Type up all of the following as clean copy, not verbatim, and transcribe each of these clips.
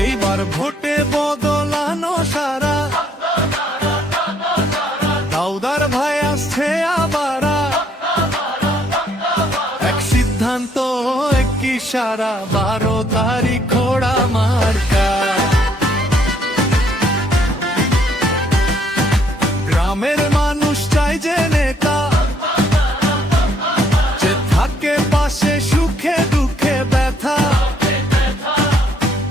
এইবার ভোটে বদলানো সারা, দাউদার ভাই আসছে আবারা। এক সিদ্ধান্ত এক ইশারা, 12 তারিখ খোড়া মার্কা। গ্রামের মানুষ চাই যে নেতা, যে থাকে পাশে সুখে দুঃখে ব্যথা।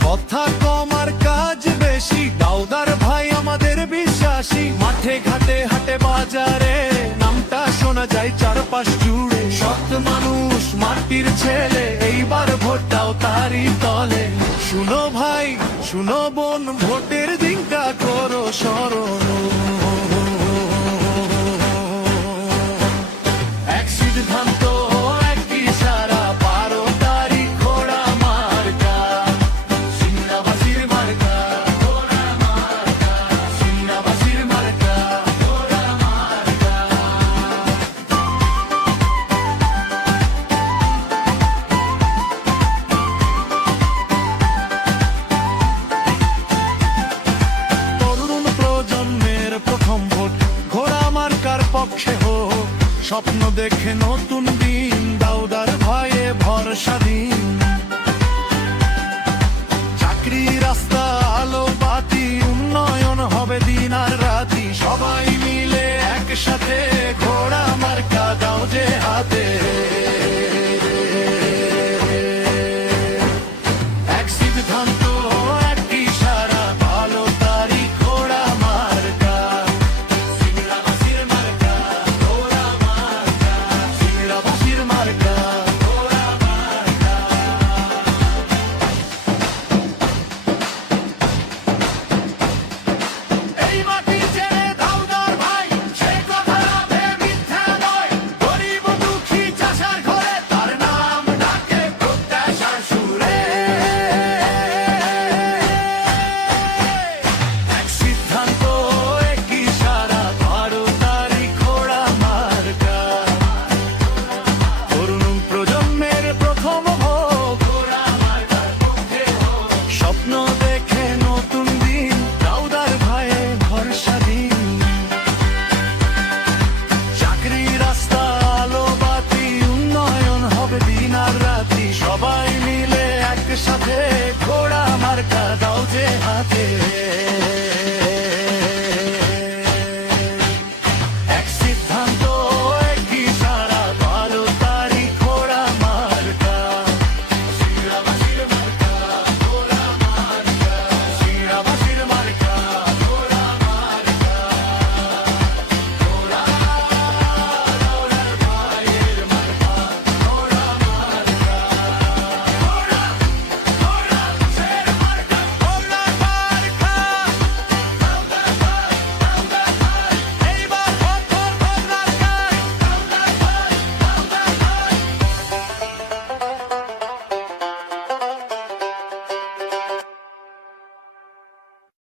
কথা কম আর কাজ বেশি, দাউদার ভাই আমাদের বিশ্বাসী। মাঠে ঘাটে হাটে বাজারে নামটা শোনা যায় চারপাশ জুড়ে। সৎ মানুষ মাটির ছেলে, এইবার ভোট দাও তারই তলে। শুনো ভাই শুনো বোন, ভোটের দিনটা করো স্মরণ।